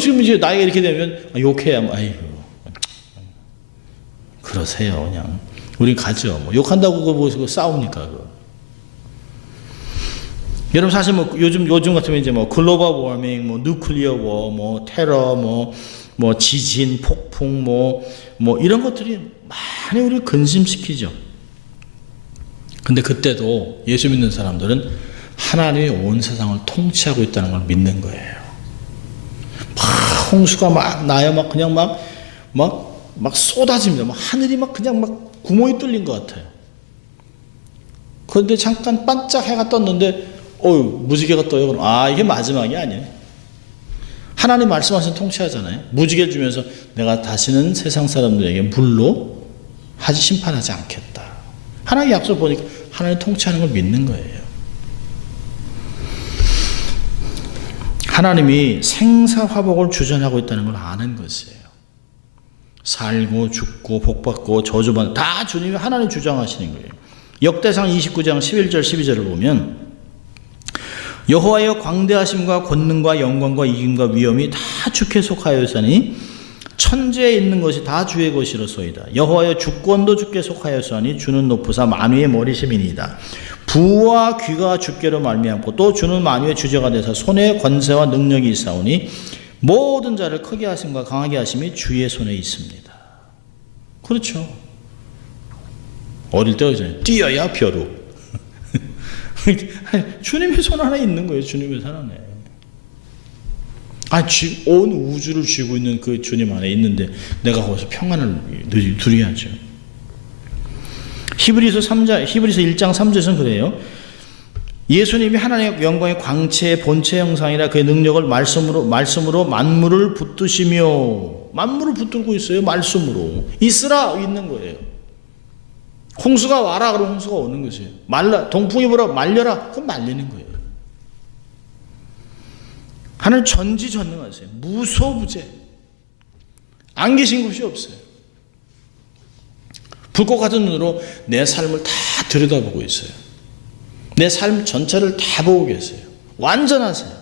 지금 이제 나이가 이렇게 되면 욕해야 아이고 그러세요. 그냥 우리 가죠. 욕한다고 그거 싸웁니까? 여러분 사실 요즘 같으면 이제 글로벌 워밍, 누클리어 워, 테러, 지진, 폭풍, 이런 것들이 많이 우리를 근심시키죠. 근데 그때도 예수 믿는 사람들은 하나님이 온 세상을 통치하고 있다는 걸 믿는 거예요. 홍수가 막 나요. 그냥 막 쏟아집니다. 하늘이 그냥 구멍이 뚫린 것 같아요. 그런데 잠깐 반짝 해가 떴는데, 무지개가 떠요. 그럼, 이게 마지막이 아니에요. 하나님 말씀하신 통치하잖아요. 무지개를 주면서 내가 다시는 세상 사람들에게 물로 심판하지 않겠다. 하나님의 약속을 보니까 하나님 통치하는 걸 믿는 거예요. 하나님이 생사화복을 주전하고 있다는 걸 아는 것이에요. 살고 죽고 복받고 저주받는 다 주님이 하나님 주장하시는 거예요. 역대상 29장 11절 12절을 보면 여호와여 광대하심과 권능과 영광과 이김과 위엄이 다 주께 속하였으니 천지에 있는 것이 다 주의 것이로소이다. 여호와여 주권도 주께 속하였으니 주는 높으사 만유의 머리심이니이다. 부와 귀가 주께로 말미암고 또 주는 만유의 주제가 되사 손에 권세와 능력이 있사오니 모든 자를 크게 하심과 강하게 하심이 주의 손에 있습니다. 그렇죠. 어릴 때 그러잖아요. 뛰어야 벼룩. 주님의 손 하나 있는 거예요. 주님의 손 안에. 온 우주를 쥐고 있는 그 주님 안에 있는데 내가 거기서 평안을 누려야죠. 히브리서 1장 3절에서는 그래요. 예수님이 하나님의 영광의 광채의 본체 형상이라 그의 능력을 말씀으로 만물을 붙드시며, 만물을 붙들고 있어요. 말씀으로. 있으라 있는 거예요. 홍수가 와라 그러면 홍수가 오는 것이에요. 동풍이 불어 말려라 그럼 말리는 거예요. 하나님 전지전능하세요. 무소부재. 안 계신 곳이 없어요. 불꽃 같은 눈으로 내 삶을 다 들여다보고 있어요. 내 삶 전체를 다 보고 계세요. 완전하세요.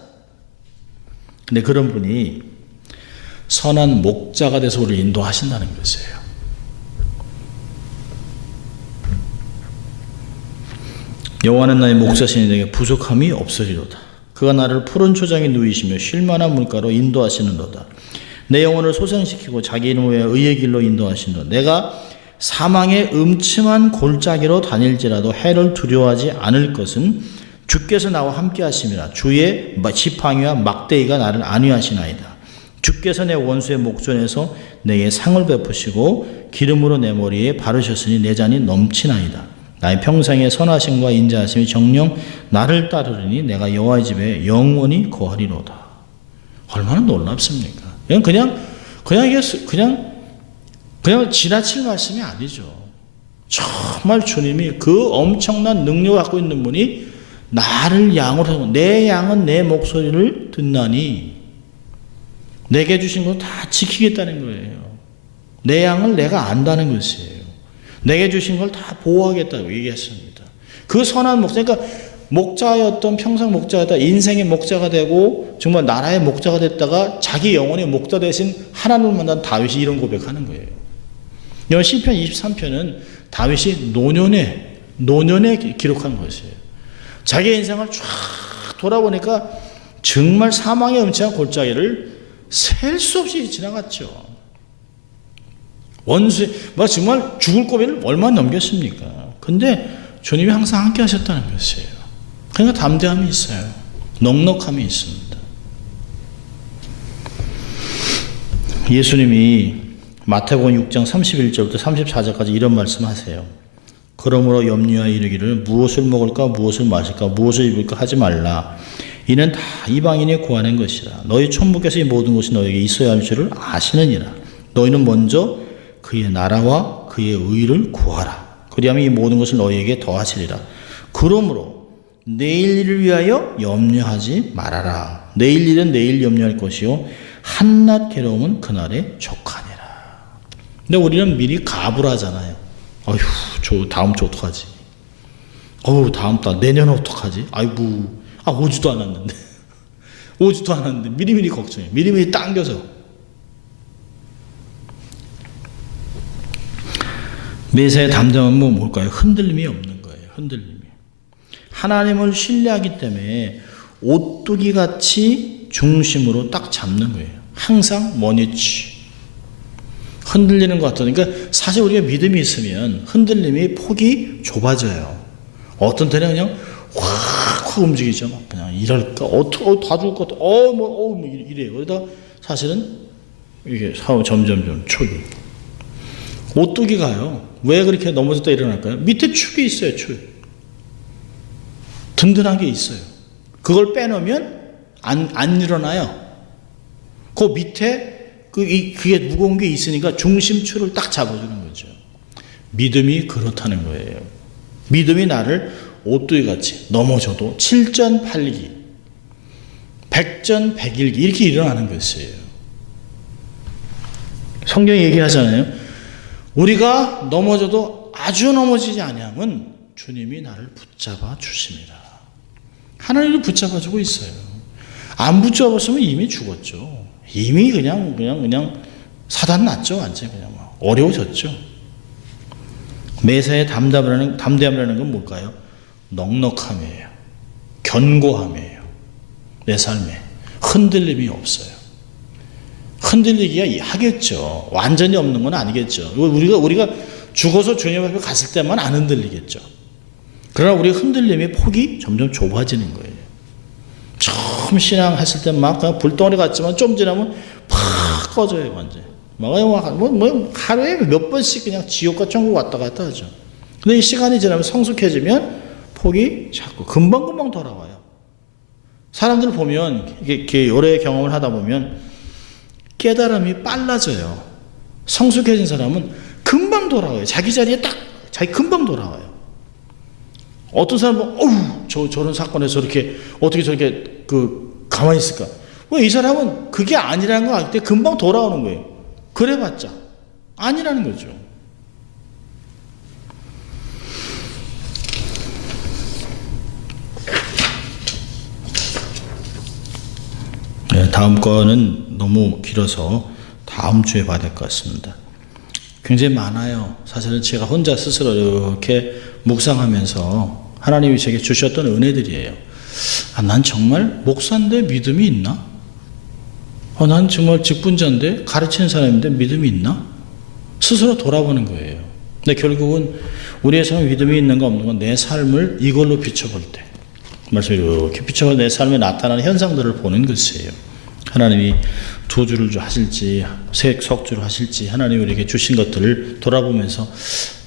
근데 그런 분이 선한 목자가 돼서 우리를 인도하신다는 것이에요. 여호와는 나의 목자시니 내게 부족함이 없으리로다. 그가 나를 푸른 초장에 누이시며 쉴만한 물가로 인도하시는도다. 내 영혼을 소생시키고 자기 이름을 위하여 의의 길로 인도하시는도다. 내가 사망의 음침한 골짜기로 다닐지라도 해를 두려워하지 않을 것은 주께서 나와 함께 하심이라. 주의 지팡이와 막대기가 나를 안위하시나이다. 주께서 내 원수의 목전에서 내게 상을 베푸시고 기름으로 내 머리에 바르셨으니 내 잔이 넘치나이다. 나의 평생의 선하심과 인자하심이 정녕 나를 따르리니 내가 여호와의 집에 영원히 거하리로다. 얼마나 놀랍습니까? 그냥 지나칠 말씀이 아니죠. 정말 주님이 그 엄청난 능력을 갖고 있는 분이 나를 양으로 하고 내 양은 내 목소리를 듣나니 내게 주신 거 다 지키겠다는 거예요. 내 양을 내가 안다는 것이에요. 내게 주신 걸 다 보호하겠다고 얘기했습니다. 그 선한 목자, 그러니까 목자였던 평생 목자였다 인생의 목자가 되고 정말 나라의 목자가 됐다가 자기 영혼의 목자 대신 하나님을 만난 다윗이 이런 고백하는 거예요. 여기 시편 23편은 다윗이 노년에 기록한 것이에요. 자기 인생을 쫙 돌아보니까 정말 사망의 음침한 골짜기를 셀 수 없이 지나갔죠. 정말 죽을 고비를 얼마나 넘겼습니까? 근데 주님이 항상 함께 하셨다는 것이에요. 그러니까 담대함이 있어요. 넉넉함이 있습니다. 예수님이 마태복음 6장 31절부터 34절까지 이런 말씀하세요. 그러므로 염려하여 이르기를 무엇을 먹을까 무엇을 마실까 무엇을 입을까 하지 말라. 이는 다 이방인이 구하는 것이라. 너희 천부께서 이 모든 것이 너에게 있어야 할 줄을 아시느니라. 너희는 먼저 그의 나라와 그의 의를 구하라. 그리하면 이 모든 것을 너희에게 더하시리라. 그러므로 내일 일을 위하여 염려하지 말아라. 내일 일은 내일 염려할 것이요 한낱 괴로움은 그날에 족하니라. 근데 우리는 미리 가불 하잖아요. 어휴, 다음 주 어떡하지? 다음 달, 내년은 어떡하지? 오지도 않았는데. 오지도 않았는데, 미리미리 걱정해. 미리미리 당겨서. 매사에 담대함은 뭘까요? 흔들림이 없는 거예요. 흔들림이. 하나님을 신뢰하기 때문에 오뚜기 같이 중심으로 딱 잡는 거예요. 항상 머니치. 흔들리는 것 같아요. 그러니까 사실 우리가 믿음이 있으면 흔들림이 폭이 좁아져요. 어떤 때는 그냥 확 움직이죠. 그냥 이럴까? 다 죽을 것 같아. 이래요. 그러다 사실은 이게 점점 축이. 오뚜기가요. 왜 그렇게 넘어졌다 일어날까요? 밑에 축이 있어요. 축. 든든한 게 있어요. 그걸 빼놓으면 안 일어나요. 그 밑에 그게 무거운 게 있으니까 중심축을 딱 잡아주는 거죠. 믿음이 그렇다는 거예요. 믿음이 나를 오뚜기같이 넘어져도 7전8기 100전100일기 이렇게 일어나는 것이에요. 성경이 얘기하잖아요. 우리가 넘어져도 아주 넘어지지 아니하면 주님이 나를 붙잡아 주심이라. 하나님을 붙잡아주고 있어요. 안 붙잡았으면 이미 죽었죠. 이미 그냥 사단 났죠. 완전히 그냥 어려워졌죠. 매사에 담대함이라는 건 뭘까요? 넉넉함이에요. 견고함이에요. 내 삶에 흔들림이 없어요. 흔들리기가 하겠죠. 완전히 없는 건 아니겠죠. 우리가 죽어서 주님 앞에 갔을 때만 안 흔들리겠죠. 그러나 우리 흔들림의 폭이 점점 좁아지는 거예요. 처음 신앙했을 때 막 그냥 불덩어리 같지만 좀 지나면 팍 꺼져요. 완전히. 하루에 몇 번씩 그냥 지옥과 천국 왔다 갔다 하죠. 근데 이 시간이 지나면 성숙해지면 폭이 자꾸 금방금방 돌아와요. 사람들 보면 이게 오래 경험을 하다 보면 깨달음이 빨라져요. 성숙해진 사람은 금방 돌아와요. 자기 자리에 자기 금방 돌아와요. 어떤 사람은 저런 사건에서 이렇게 어떻게 저렇게 가만히 있을까? 왜 이 사람은 그게 아니라는 거 알 때 금방 돌아오는 거예요. 그래봤자 아니라는 거죠. 네, 다음 거는 너무 길어서 다음 주에 봐야 될 것 같습니다. 굉장히 많아요. 사실은 제가 혼자 스스로 이렇게 묵상하면서 하나님이 제게 주셨던 은혜들이에요. 난 정말 목사인데 믿음이 있나? 난 정말 직분자인데 가르치는 사람인데 믿음이 있나? 스스로 돌아보는 거예요. 근데 결국은 우리의 삶에 믿음이 있는가 없는 건 내 삶을 이걸로 비춰볼 때, 말씀 이렇게 비춰볼 내 삶에 나타나는 현상들을 보는 것이에요. 하나님이 두 주를 하실지 석주를 하실지 하나님이 우리에게 주신 것들을 돌아보면서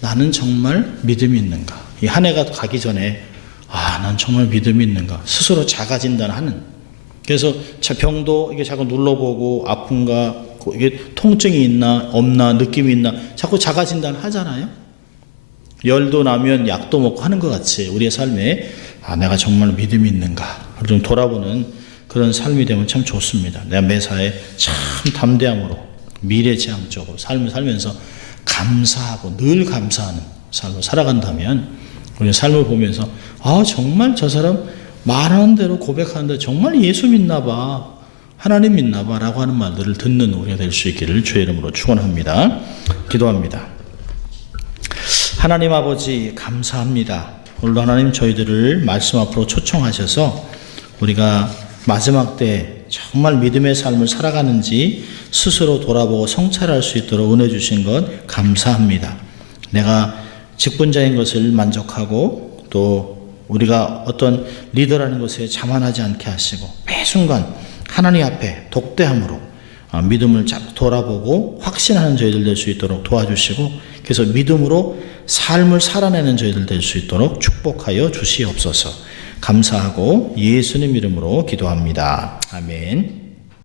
나는 정말 믿음이 있는가? 이 한 해가 가기 전에 난 정말 믿음이 있는가? 스스로 자가 진단하는. 그래서 병도 이게 자꾸 눌러보고 아픈가, 이게 통증이 있나 없나 느낌이 있나 자꾸 자가 진단 하잖아요. 열도 나면 약도 먹고 하는 것 같이 우리의 삶에 내가 정말 믿음이 있는가 좀 돌아보는 그런 삶이 되면 참 좋습니다. 내가 매사에 참 담대함으로 미래지향적으로 삶을 살면서 감사하고 늘 감사하는 삶을 살아간다면 우리 삶을 보면서 정말 저 사람 말하는 대로 고백하는데 정말 예수 믿나 봐, 하나님 믿나 봐 라고 하는 말들을 듣는 우리가 될 수 있기를 주의 이름으로 축원합니다. 기도합니다. 하나님 아버지 감사합니다. 오늘도 하나님 저희들을 말씀 앞으로 초청하셔서 우리가 마지막 때 정말 믿음의 삶을 살아가는지 스스로 돌아보고 성찰할 수 있도록 은혜 주신 것 감사합니다. 내가 직분자인 것을 만족하고 또 우리가 어떤 리더라는 것에 자만하지 않게 하시고 매 순간 하나님 앞에 독대함으로 믿음을 돌아보고 확신하는 저희들 될 수 있도록 도와주시고 그래서 믿음으로 삶을 살아내는 저희들 될 수 있도록 축복하여 주시옵소서. 감사하고 예수님 이름으로 기도합니다. 아멘.